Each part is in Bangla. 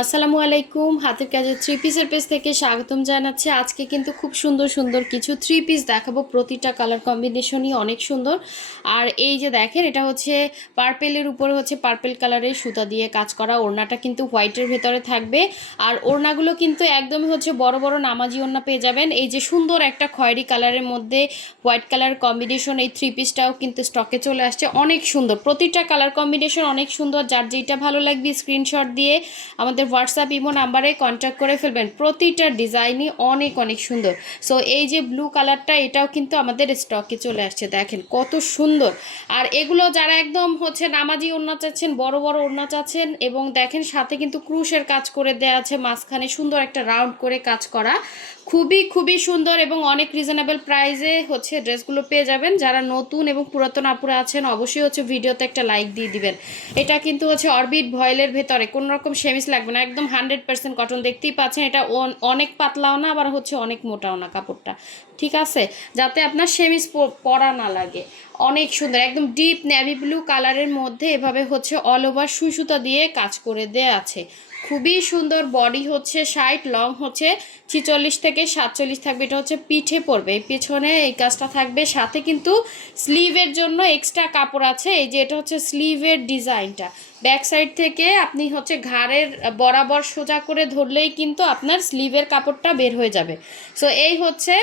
আসসালামু আলাইকুম। হাতের কাজের থ্রি পিসের পেজ থেকে স্বাগতম জানাচ্ছি। আজকে কিন্তু খুব সুন্দর সুন্দর কিছু থ্রি পিস দেখাবো। প্রতিটা কালার কম্বিনেশনই অনেক সুন্দর। আর এই যে দেখেন, এটা হচ্ছে পার্পেলের উপরে হচ্ছে পার্পেল কালারের সুতা দিয়ে কাজ করা। ওড়নাটা কিন্তু হোয়াইটের ভেতরে থাকবে। আর ওড়নাগুলো কিন্তু একদমই হচ্ছে বড় বড় নামাজি ওড়না পেয়ে যাবেন। এই যে সুন্দর একটা খয়েরি কালারের মধ্যে হোয়াইট কালার কম্বিনেশন, এই থ্রি পিসটাও কিন্তু স্টকে চলে আসছে। অনেক সুন্দর, প্রতিটা কালার কম্বিনেশন অনেক সুন্দর। যার যেটা ভালো লাগবে স্ক্রিনশট দিয়ে আমাদের হোয়াটসঅ্যাপ ইমো নাম্বারে কন্ট্যাক্ট করে ফেলবেন। প্রতিটা ডিজাইনই অনেক অনেক সুন্দর। সো এই যে ব্লু কালারটা, এটাও কিন্তু আমাদের স্টকে চলে আসছে। দেখেন কত সুন্দর। আর এগুলো যারা একদম হচ্ছে নামাজি ওড়না চাচ্ছেন, বড় বড় ওড়না চাচ্ছেন, এবং দেখেন সাথে কিন্তু ক্রুশের কাজ করে দেওয়া আছে, মাঝখানে সুন্দর একটা রাউন্ড করে কাজ করা। খুবই খুবই সুন্দর এবং অনেক রিজনেবল প্রাইসে হচ্ছে ড্রেসগুলো পেয়ে যাবেন। যারা নতুন এবং পুরাতন আপুরা আছেন অবশ্যই হচ্ছে ভিডিওতে একটা লাইক দিয়ে দিবেন। এটা কিন্তু হচ্ছে অরবিট ভয়েলের ভেতরে, কোনো রকম সেমিস লাগবে না, একদম 100% কটন। দেখতেই পাচ্ছেন এটা অনেক পাতলাও না, আবার হচ্ছে অনেক মোটাও না কাপড়টা, ঠিক আছে, যাতে আপনার সেমিস পরা না লাগে। অনেক সুন্দর, একদম ডিপ নেভি ব্লু কালারের মধ্যে এভাবে হচ্ছে অল ওভার সুই সুতা দিয়ে কাজ করে দেয়া আছে। খুবই সুন্দর। বডি হচ্ছে 60, লং হচ্ছে 46 থেকে 47 থাকবে। এটা হচ্ছে পিঠে পড়বে, পেছনে এই কাজটা থাকবে। সাথে কিন্তু স্লিভের জন্য এক্সট্রা কাপড় আছে। এই যে এটা হচ্ছে স্লিভের ডিজাইনটা, ব্যাক সাইড থেকে আপনি হচ্ছে ঘাড়ের বরাবর সোজা করে ধরলেই কিন্তু আপনার স্লিভের কাপড়টা বের হয়ে যাবে। সো এই হচ্ছে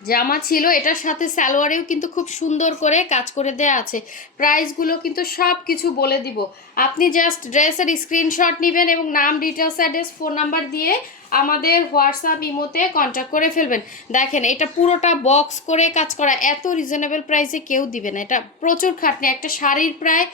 জামা ছিল, এটার সাথে সালোয়ারেও কিন্তু খুব সুন্দর করে কাজ করে দেয়া আছে। প্রাইসগুলো কিন্তু সব কিছু বলে দিব। আপনি জাস্ট ড্রেসের স্ক্রিনশট নেবেন এবং নাম, ডিটেলস, অ্যাড্রেস, ফোন নাম্বার দিয়ে আমাদের হোয়াটসঅ্যাপ ইমোতে কন্ট্যাক্ট করে ফেলবেন। দেখেন এটা পুরোটা বক্স করে কাজ করা, এত রিজনেবল প্রাইসে কেউ দিবে না। এটা প্রচুর খাটনি, একটা শাড়ির প্রায়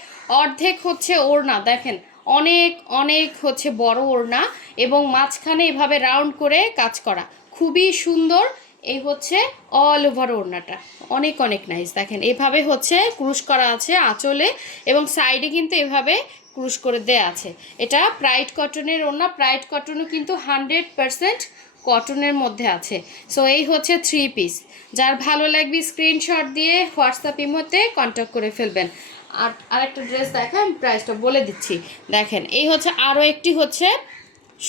অর্ধেক হচ্ছে ওড়না। দেখেন অনেক অনেক হচ্ছে বড় ওড়না, এবং মাঝখানে এভাবে রাউন্ড করে কাজ করা, খুবই সুন্দর। এই হচ্ছে অল ওভার ওড়নাটা, অনেক অনেক নাইস। দেখেন এভাবে হচ্ছে ক্রুশ করা আছে আঁচলে, এবং সাইডে কিন্তু এভাবে ক্রুশ করে দেয়া আছে। এটা প্রাইড কটনের ওড়না, প্রাইড কটনও কিন্তু 100% কটনের মধ্যে আছে। সো এই হচ্ছে থ্রি পিস। যার ভালো লাগবে স্ক্রিনশট দিয়ে হোয়াটসঅ্যাপ ইমোতে কন্ট্যাক্ট করে ফেলবেন। আর আরেকটা ড্রেস দেখেন, প্রাইসটা বলে দিচ্ছি। দেখেন এই হচ্ছে আরও একটি হচ্ছে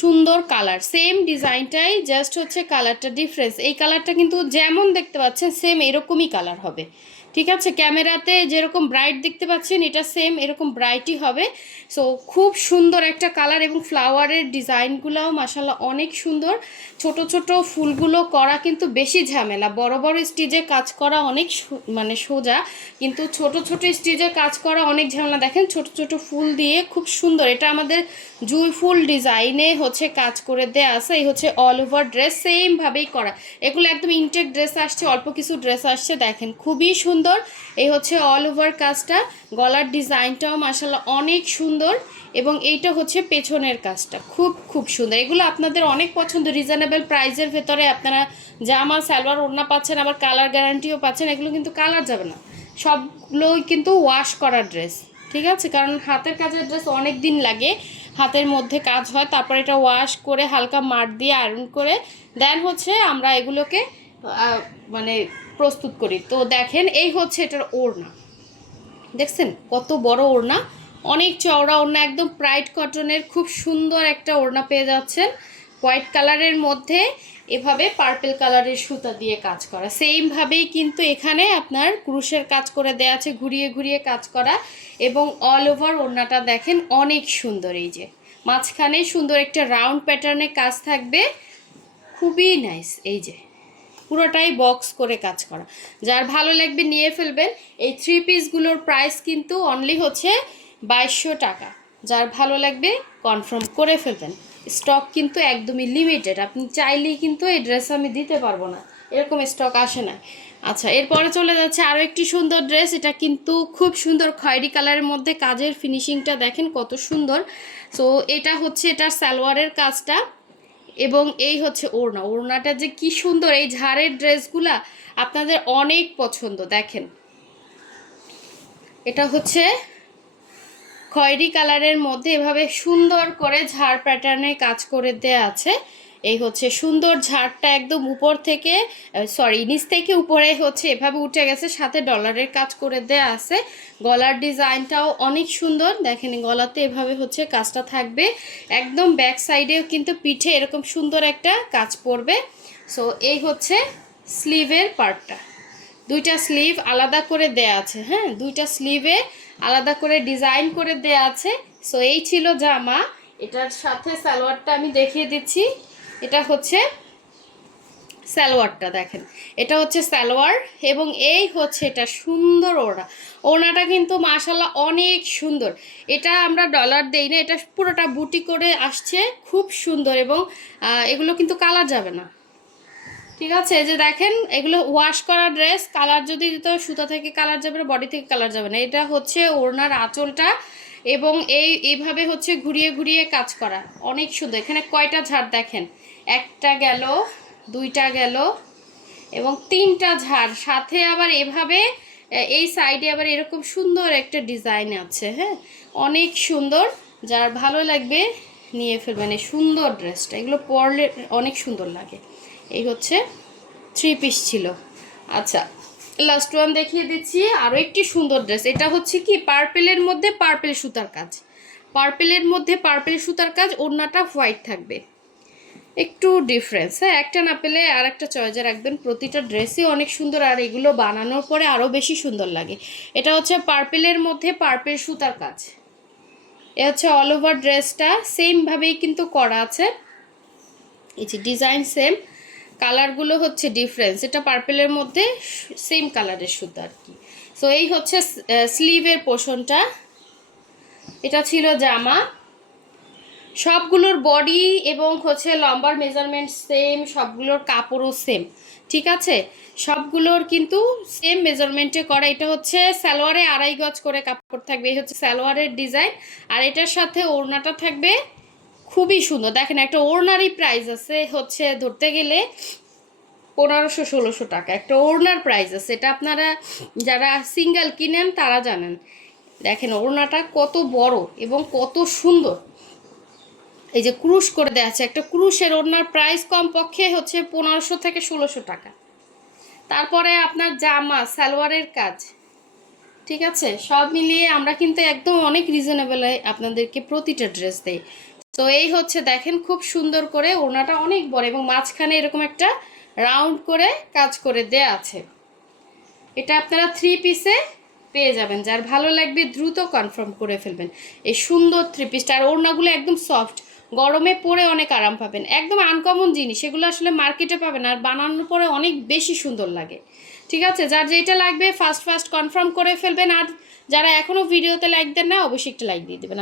সুন্দর কালার, সেম ডিজাইনটাই, জাস্ট হচ্ছে কালারটা ডিফারেন্স। এই কালারটা কিন্তু যেমন দেখতে পাচ্ছেন সেম এরকমই কালার হবে, ঠিক আছে। ক্যামেরাতে যেরকম ব্রাইট দেখতে পাচ্ছেন এটা সেম এরকম ব্রাইটই হবে। সো খুব সুন্দর একটা কালার, এবং ফ্লাওয়ারের ডিজাইনগুলোও মাশাল্লাহ অনেক সুন্দর। ছোট ছোট ফুলগুলো করা কিন্তু বেশি ঝামেলা, বড় বড় স্টিজে কাজ করা অনেক মানে সোজা, কিন্তু ছোট ছোট স্টিজে কাজ করা অনেক ঝামেলা। দেখেন ছোট ছোট ফুল দিয়ে খুব সুন্দর, এটা আমাদের জুই ফুল ডিজাইনে হচ্ছে কাজ করে দেয়া আছে। এই হচ্ছে অল ওভার ড্রেস, সেমভাবেই করা। এগুলো একদম ইনটেক ড্রেস আসছে, অল্প কিছু ড্রেস আসছে। দেখেন খুবই সুন্দর। এই হচ্ছে অল ওভার কাজটা, গলার ডিজাইনটাও মাশাআল্লাহ অনেক সুন্দর, এবং এইটা হচ্ছে পেছনের কাজটা খুব খুব সুন্দর। এগুলো আপনাদের অনেক পছন্দ, রিজনেবল প্রাইসের ভেতরে আপনারা জামা সালোয়ার ওড়না পাচ্ছেন, আবার কালার গ্যারান্টিও পাচ্ছেন। এগুলো কিন্তু কালার যাবে না, সবগুলোই কিন্তু ওয়াশ করা ড্রেস, ঠিক আছে, কারণ হাতের কাজের ড্রেস অনেক দিন লাগে, হাতের মধ্যে কাজ হয়, তারপর এটা ওয়াশ করে হালকা মার দিয়ে আয়রন করে দেন হচ্ছে আমরা এগুলোকে মানে প্রস্তুত করি। তো দেখেন এই হচ্ছে এটার ওড়না, দেখছেন কত বড় ওড়না, অনেক চওড়া ওড়না, একদম প্রাইড কটনের খুব সুন্দর একটা ওড়না পেয়ে যাচ্ছেন। হোয়াইট কালারের মধ্যে এভাবে পার্পেল কালারের সুতা দিয়ে কাজ করা, সেমভাবেই কিন্তু এখানে আপনার ক্রুশের কাজ করে দেওয়া আছে, ঘুরিয়ে ঘুরিয়ে কাজ করা, এবং অল ওভার ওড়নাটা দেখেন অনেক সুন্দর। এই যে মাঝখানে সুন্দর একটা রাউন্ড প্যাটার্নে কাজ থাকবে, খুবই নাইস। এই যে পুরোটাই বক্স করে কাজ করা, যার ভালো লাগবে নিয়ে ফেলবেন। এই থ্রি পিসগুলোর প্রাইস কিন্তু অনলি হচ্ছে 2200 টাকা। যার ভালো লাগবে কনফার্ম করে ফেলবেন। স্টক কিন্তু একদমই লিমিটেড, আপনি চাইলেই কিন্তু এই ড্রেস আমি দিতে পারবো না, এরকম স্টক আসে না। আচ্ছা, এরপরে চলে যাচ্ছে আরও একটি সুন্দর ড্রেস। এটা কিন্তু খুব সুন্দর খয়েরি কালারের মধ্যে, কাজের ফিনিশিংটা দেখেন কত সুন্দর। সো এটা হচ্ছে এটার সালোয়ারের কাজটা, এবং এই হচ্ছে ওড়না, ওড়নাটা যে কি সুন্দর। এই ঝাড়ের ড্রেসগুলা আপনাদের অনেক পছন্দ। দেখেন এটা হচ্ছে খয়েরি কালারের মধ্যে এভাবে সুন্দর করে ঝাড় প্যাটার্নে কাজ করে দেয়া আছে, এই হচ্ছে সুন্দর ঝাড়টা একদম উপর থেকে, সরি নিচ থেকে উপরে হচ্ছে এভাবে উঠে গেছে, সাথে ডলারের কাজ করে দেয়া আছে। গলার ডিজাইনটাও অনেক সুন্দর, দেখেন গলাতে এভাবে হচ্ছে কাজটা থাকবে, একদম ব্যাক সাইডেও কিন্তু পিঠে এরকম সুন্দর একটা কাজ পড়বে। সো এই হচ্ছে স্লিভের পার্টটা, দুইটা স্লিভ আলাদা করে দেয়া আছে, হ্যাঁ দুইটা স্লিভে আলাদা করে ডিজাইন করে দেয়া আছে। সো এই ছিল জামা, এটার সাথে সালোয়ারটা আমি দেখিয়ে দিচ্ছি। এটা হচ্ছে সালোয়ারটা, দেখেন এটা হচ্ছে সালোয়ার, এবং এই হচ্ছে এটা সুন্দর ওড়না। ওড়নাটা কিন্তু মাশাল্লাহ অনেক সুন্দর, এটা আমরা ডলার দেই না, এটা পুরোটা বুটি করে আসছে, খুব সুন্দর। এবং এগুলো কিন্তু কালার যাবে না, ঠিক আছে? এই যে দেখেন এগুলো ওয়াশ করা ড্রেস, কালার যদি দিত সুতা থেকে কালার যাবে না, বডি থেকে কালার যাবে না। এটা হচ্ছে ওড়নার আঁচলটা, এবং এইভাবে হচ্ছে ঘুরিয়ে ঘুরিয়ে কাজ করা, অনেক সুন্দর। এখানে কয়টা ঝাড় দেখেন, একটা গেল, দুইটা গেল এবং তিনটা ঝাড়, সাথে আবার এভাবে এই সাইডে আবার এরকম সুন্দর একটা ডিজাইন আছে, হ্যাঁ অনেক সুন্দর। যার ভালো লাগবে নিয়ে ফেলবেন এই সুন্দর ড্রেসটা, এগুলো পরলে অনেক সুন্দর লাগে। এই হচ্ছে 3 পিস ছিল। আচ্ছা লাস্ট ওয়ান দেখিয়ে দিচ্ছি, আরও একটি সুন্দর ড্রেস। এটা হচ্ছে কি পার্পেলের মধ্যে পার্পেল সুতার কাজ, পার্পেলের মধ্যে পার্পেল সুতার কাজ, ওড়নাটা হোয়াইট থাকবে, একটু ডিফারেন্স, হ্যাঁ একটা না পেলে আর একটা চয়েসে রাখবেন। প্রতিটা ড্রেসই অনেক সুন্দর, আর এগুলো বানানোর পরে আরও বেশি সুন্দর লাগে। এটা হচ্ছে পার্পেলের মধ্যে পার্পেল সুতার কাজ, এ হচ্ছে অল ওভার ড্রেসটা সেমভাবেই কিন্তু করা আছে, এই যে ডিজাইন সেম, কালারগুলো হচ্ছে ডিফারেন্স, এটা পার্পেলের মধ্যে সেম কালারের সুতা আর কি। সো এই হচ্ছে স্লিভের পোর্শনটা, এটা ছিল জামা। সবগুলোর বডি এবং হচ্ছে লম্বার মেজারমেন্ট সেম, সবগুলোর কাপড়ও সেম, ঠিক আছে? সবগুলোর কিন্তু সেম মেজারমেন্টে করা। এটা হচ্ছে সালোয়ারে 2.5 গজ করে কাপড় থাকবে, এই হচ্ছে সালোয়ারের ডিজাইন, আর এটার সাথে ওড়নাটা থাকবে খুবই সুন্দর। দেখেন একটা ওড়নারই প্রাইস আছে হচ্ছে ধরতে গেলে 1500-1600 টাকা, একটা ওড়নার প্রাইস আছে, এটা আপনারা যারা সিঙ্গেল কিনেন তারা জানেন। দেখেন ওড়নাটা কত বড় এবং কত সুন্দর, এই যে ক্রুশ করে দেওয়া আছে, একটা ক্রুশের ওড়নার প্রাইস কমপক্ষে হচ্ছে 1500 থেকে 1600 টাকা। তারপরে আপনার জামা সালোয়ারের কাজ, ঠিক আছে? সব মিলিয়ে আমরা কিন্তু একদম অনেক রিজনেবলে আপনাদেরকে প্রতিটা ড্রেস দেই। তো এই হচ্ছে দেখেন খুব সুন্দর করে, ওড়নাটা অনেক বড় এবং মাঝখানে এরকম একটা রাউন্ড করে কাজ করে দেয়া আছে। এটা আপনারা 3 পিসে পেয়ে যাবেন, যার ভালো লাগবে দ্রুত কনফার্ম করে ফেলবেন এই সুন্দর 3 পিসটা। আর ওড়নাগুলো একদম সফট, গরমে পরে অনেক আরাম পাবেন, একদম আনকমন জিনিস, এগুলো আসলে মার্কেটে পাবেন, আর বানানোর পরে অনেক বেশি সুন্দর লাগে, ঠিক আছে? যার যেটা লাগবে ফার্স্ট কনফার্ম করে ফেলবেন, আর যারা এখনও ভিডিওতে লাইক দেন না অবশ্যই একটা লাইক দিয়ে দেবেন।